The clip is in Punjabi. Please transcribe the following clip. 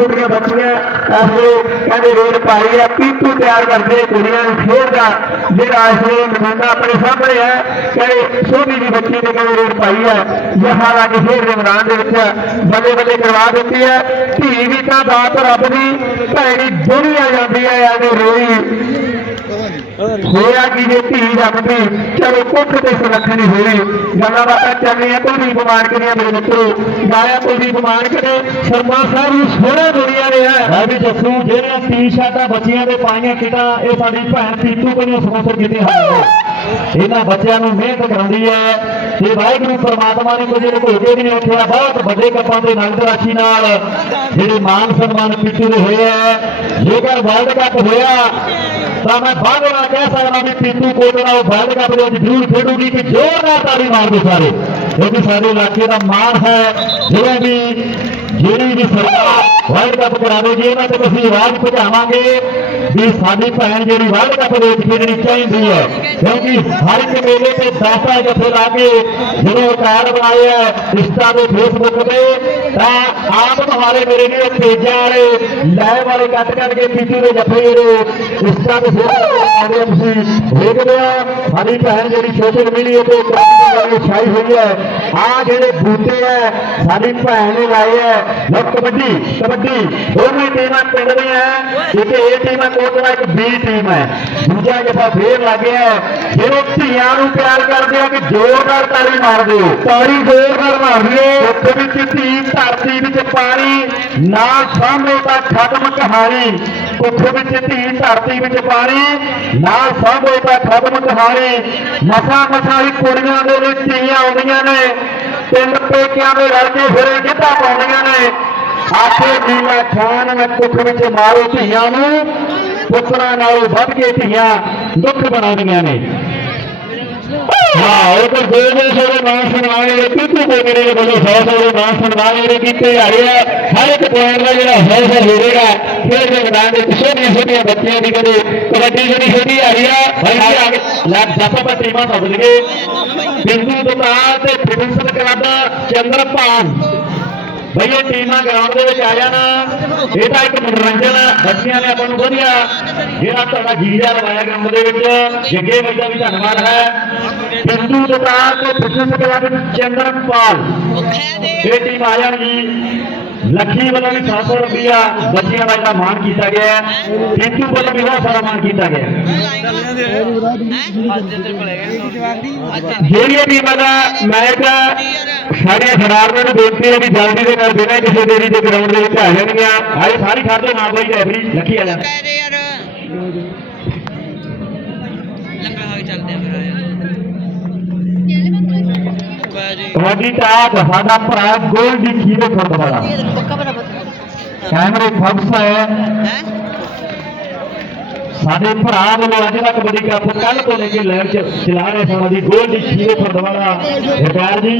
ਛੋਟੀਆਂ ਬੱਚੀਆਂ ਐਸੇ ਕਹਿੰਦੇ ਰੇਡ ਪਾਈ ਆ ਪੀਤੂ ਤਿਆਰ ਕਰਦੇ ਕੁੜੀਆਂ ਨੂੰ ਖੇਡ ਦਾ, ਜਿਹੜਾ ਐਸੇ ਨਮੂਨਾ ਆਪਣੇ ਸਾਹਮਣੇ ਹੈ ਕਹਿੰਦੇ ਛੋਟੀ ਜੀ ਬੱਚੀ ਨੇ ਕਹਿੰਦੇ ਰੇਡ ਪਾਈ ਹੈ ਜਹਾਂ ਲਾ ਕੇ ਖੇਡ ਦੇ ਮੈਦਾਨ ਦੇ ਵਿੱਚ ਬੱਲੇ ਬੱਲੇ ਕਰਵਾ ਦਿੱਤੀ ਹੈ ਧੀ ਵੀ ਤਾਂ ਦਾਤ ਰੱਬ ਦੀ ਭੈੜੀ ਦੁਨੀਆ ਜਾਂਦੀ ਹੈ ਐਵੇਂ ਰੋਈ ਹੋਇਆ ਕੀ ਜੇ ਧੀ ਰੱਬ ਚਲੋ ਕੁੱਖ ਤੇ ਸੁਨੱਖਣੀ ਹੋਈ ਗੱਲਾਂ ਬਾਤਾਂ ਚੱਲੀਆਂ ਕੋਈ ਬਿਮਾਰ ਕਰੀਆਂ ਮੇਰੇ ਮਿੱਤਰੋ ਗਾਇਆ ਕੋਈ ਬਿਮਾਰ ਕਰੇ ਸਰਮਾ ਸਾਹਿਬ ਨੂੰ ਸੋਹਣਾ ਦੁਨੀਆ ਨੇ ਹੈ। ਮੈਂ ਵੀ ਦੱਸੂ, ਜਿਹੜੀਆਂ ਟੀ-ਸ਼ਰਟਾਂ ਬੱਚੀਆਂ ਦੇ ਪਾਈਆਂ ਕਿਟਾਂ, ਇਹ ਸਾਡੀ ਭੈਣ ਪੀਤੂ ਕੋਲੋਂ ਸਪਾਂਸਰ ਕੀਤੀਆਂ ਹਨ ਇਹਨਾਂ ਬੱਚਿਆਂ ਨੂੰ ਮਿਹਨਤ ਕਰਾਉਂਦੀ ਹੈ। ਤੇ ਵਾਹਿਗੁਰੂ ਪਰਮਾਤਮਾ ਨੇ ਕੁਝ ਲੁਕੋ ਕੇ ਵੀ ਨਹੀਂ ਰੱਖਿਆ ਬਹੁਤ ਵੱਡੇ ਕੱਪਾਂ ਦੇ ਨਗਦ ਰਾਸ਼ੀ ਨਾਲ ਜਿਹੜੇ ਮਾਨ ਸਨਮਾਨ ਪੀਤੂ ਦੇ ਹੋਏ ਹੈ। ਜੇਕਰ ਵਰਲਡ ਕੱਪ ਹੋਇਆ ਤਾਂ ਮੈਂ ਬਾਅਦ ਨਾਲ ਕਹਿ ਸਕਦਾ ਵੀ ਪੀਤੂ ਕੋਲ ਕੋਟੜਾ ਉਹ ਵਰਲਡ ਕੱਪ ਦੇ ਵਿੱਚ ਜ਼ਰੂਰ ਖੇਡੂਗੀ ਕਿ ਜ਼ੋਰਦਾਰ ਤਾੜੀ ਮਾਰ ਦਿਓ ਸਾਰੇ। ਕਿਉਂਕਿ ਸਾਡੇ ਇਲਾਕੇ ਦਾ ਮਾਣ ਹੈ ਜਦੋਂ ਵੀ ਜਿਹੜੀ ਵੀ ਸਰਕਾਰ ਵਰਲਡ ਕੱਪ ਕਰਾਵੇਗੀ ਇਹਨਾਂ ਤੱਕ ਅਸੀਂ ਆਵਾਜ਼ ਪਹੁੰਚਾਵਾਂਗੇ ਵੀ ਸਾਡੀ ਭੈਣ ਜਿਹੜੀ ਵਰਲਡ ਕੱਪ ਦੇ ਵਿੱਚ ਖੇਡਣੀ ਚਾਹੀਦੀ ਹੈ, ਕਿਉਂਕਿ ਹਰ ਇੱਕ ਮੇਲੇ ਤੇ ਦਾਤਾ ਜਥੇ ਲਾ ਕੇ ਜਦੋਂ ਕਾਰਡ ਬਣਾਏ ਹੈ ਇੰਸਟਾ ਤੇ ਫੇਸਬੁੱਕ ਤੇ, ਤਾਂ ਆਪ ਤੁਹਾਡੇ ਮੇਰੇ ਨੇ ਪੇਜਾਂ ਵਾਲੇ ਲੈ ਵਾਲੇ ਕੱਟ ਕੱਟ ਕੇ ਪੀਟੀ ਦੇ ਜੱਫੇ ਜਿਹੜੇ ਇੰਸਟਾ ਤੇ ਫੇਸਬੁੱਕ ਆਉਂਦੇ ਤੁਸੀਂ ਵੇਖਦੇ ਹੋ ਸਾਡੀ ਭੈਣ ਜਿਹੜੀ ਸੋਸ਼ਲ ਮੀਡੀਆ ਤੇ ਕ੍ਰਾਂਤੀ ਛਾਈ ਹੋਈ ਹੈ ਆ ਜਿਹੜੇ ਬੂਟੇ ਹੈ ਸਾਡੀ ਭੈਣ ਨੇ ਲਾਏ ਹੈ ਲੋ ਕਬੱਡੀ ਕਬੱਡੀ। ਦੋਵੇਂ ਟੀਮਾਂ ਪਿੰਡ ਦੀਆਂ ਹੈ ਇੱਕ ਏ ਟੀਮ ਹੈ ਕੋਟਲਾ ਇੱਕ ਬੀ ਟੀਮ ਹੈ ਦੂਜਾ ਜਫਾ ਫੇਰ ਲੱਗਿਆ ਹੈ ਜਿਹੜੇ ਧੀਆਂ ਨੂੰ ਪਿਆਰ ਕਰਦੇ ਆ ਕਿ ਜ਼ੋਰਦਾਰ ਤਾੜੀ ਮਾਰ ਦਿਓ ਤਾੜੀ ਜ਼ੋਰਦਾਰ ਮਾਰ ਦਿਓ ਉੱਥੇ ਵਿੱਚ ਧੀ ਧਰਤੀ ਵਿੱਚ ਪਾਣੀ ਨਾ ਸਾਹਮਣੇ ਤਾਂ ਖਤਮ ਕਹਾਣੀ। ਕੁੱਖ ਵਿੱਚ ਧੀ ਧਰਤੀ ਵਿੱਚ ਪਾਣੀ ਨਾ ਸਾਹਮਣੇ ਤਾਂ ਖਦਮ ਕਹਾਣੀ ਮਸਾ ਮਸਾ ਹੀ ਕੁੜੀਆਂ ਦੇ ਵਿੱਚ ਧੀਆਂ ਆਉਂਦੀਆਂ ਨੇ। ਪਿੰਡ ਪੇਕਿਆਂ ਦੇ ਰਲ ਕੇ ਫਿਰੇ ਗਿੱਧਾ ਪਾਉਂਦੀਆਂ ਨੇ। ਆਖੇ ਨੀਲਾ ਖਾਨ ਮੈਂ ਕੁੱਖ ਵਿੱਚ ਮਾਰੋ ਧੀਆਂ ਨੂੰ। ਪੁੱਤਰਾਂ ਨਾਲੋਂ ਵੱਧ ਕੇ ਧੀਆਂ ਦੁੱਖ ਬਣਾਉਂਦੀਆਂ ਨੇ। ਹਾਂ ਉਹ ਤਾਂ ਦੋ ਦੋ ਸੌ ਦੇ ਨਾਂ ਸਨਮਾਨ ਜਿਹੜੇ ਪੀਤੂ ਕੋਟੜੇ ਦੇ ਵੱਲੋਂ ਸੌ ਸੌ ਦੇ ਨਾਂ ਸਨਮਾਨ ਜਿਹੜੇ ਕੀਤੇ ਜਾ ਰਹੇ ਆ। ਹਰ ਇੱਕ ਪੁਆਇੰਟ ਦਾ ਜਿਹੜਾ ਹੌਸਲਾ ਹੋਵੇਗਾ ਖੇਡ ਦੇ ਮੈਦਾਨ ਦੇ ਛੋਟੀਆਂ ਛੋਟੀਆਂ ਬੱਚੀਆਂ ਦੀ ਕਦੇ ਕਬੱਡੀ ਜਿਹੜੀ ਖੇਡੀ ਜਾ ਰਹੀ ਆ ਭਾਈ ਆ ਲੱਗ ਸਭ ਟੀਮਾਂ ਬਦਲ ਗਏ। ਬਿੰਦੂ ਦੁਕਾਨ ਤੇ ਫਿਟਨੈਸ ਕਲੱਬ ਚੰਦਰਪਾਲ ਭਈ ਇਹ ਟੀਮਾਂ ਗਰਾਊਂਡ ਦੇ ਵਿੱਚ ਆ ਜਾਣਾ। ਇਹ ਤਾਂ ਇੱਕ ਮਨੋਰੰਜਨ ਆ, ਬੱਚਿਆਂ ਨੇ ਆਪਾਂ ਨੂੰ ਵਧੀਆ। ਜਿਹੜਾ ਤੁਹਾਡਾ ਜੀਜਾ ਲਵਾਇਆ ਗਰਾਊਂਡ ਦੇ ਵਿੱਚ, ਜੱਗੇ ਬਾਈ ਦਾ ਵੀ ਧੰਨਵਾਦ ਹੈ। ਬਿੰਦੂ ਦੁਕਾਨ ਤੇ ਫਿਟਨੈਸ ਕਲੱਬ ਚੰਦਰਪਾਲ ਇਹ ਟੀਮ ਆ ਜਾਣਗੀ ਲੱਖੀ ਵੱਲੋਂ ਵੀ 700 ਰੁਪਇਆ ਬੱਚਿਆਂ ਦਾ ਜਿਹੜਾ ਮਾਣ ਕੀਤਾ ਗਿਆ ਹੈ ਬਿੰਦੂ ਵੱਲੋਂ ਵੀ ਬਹੁਤ ਸਾਰਾ ਮਾਣ ਕੀਤਾ ਗਿਆ ਜਿਹੜੀਆਂ ਟੀਮਾਂ ਦਾ ਮੈਚ ਸਾਡੇ ਖਿਡਾਰੀਆਂ ਨੂੰ ਬੇਨਤੀ ਹੈ ਕਿ ਜਲਦੀ ਦੇ ਨਾਲ ਬਿਨਾਂ ਕਿਸੇ ਦੇਰੀ ਦੇ ਗਰਾਊਂਡ ਦੇ ਵਿੱਚ ਆ ਜਾਣਗੀਆਂ। ਆਏ ਸਾਰੀ ਖੜਦੇ ਨਾਲ ਬਾਈ ਰੈਫਰੀ ਲੱਖੀ ਆ ਜਾ ਲੰਗਰ ਖਾ ਕੇ ਚੱਲਦੇ ਆ ਫਿਰ ਆ ਕਬੱਡੀ ਟਾਪ ਸਾਡਾ ਭਰਾ ਗੋਲਡੀ ਖੀਰੇ ਖੁਰਦ ਵਾਲਾ। ਪੱਕਾ ਬਰਾਬਰ ਕੈਮਰੇ ਫੋਕਸ ਹੈ। ਸਾਡੇ ਭਰਾ ਵੱਲੋਂ ਅੱਜ ਦਾ ਕਬੱਡੀ ਕੱਪ ਕੱਲ ਤੋਂ ਲੈ ਕੇ ਲੈਬ ਚ ਚਲਾ ਰਹੇ ਸਾਡਾ ਦੀ ਗੋਲਡੀ ਖੀਰੇ ਖੁਰਦ ਵਾਲਾ। ਰਿਟਾਇਰ ਜੀ।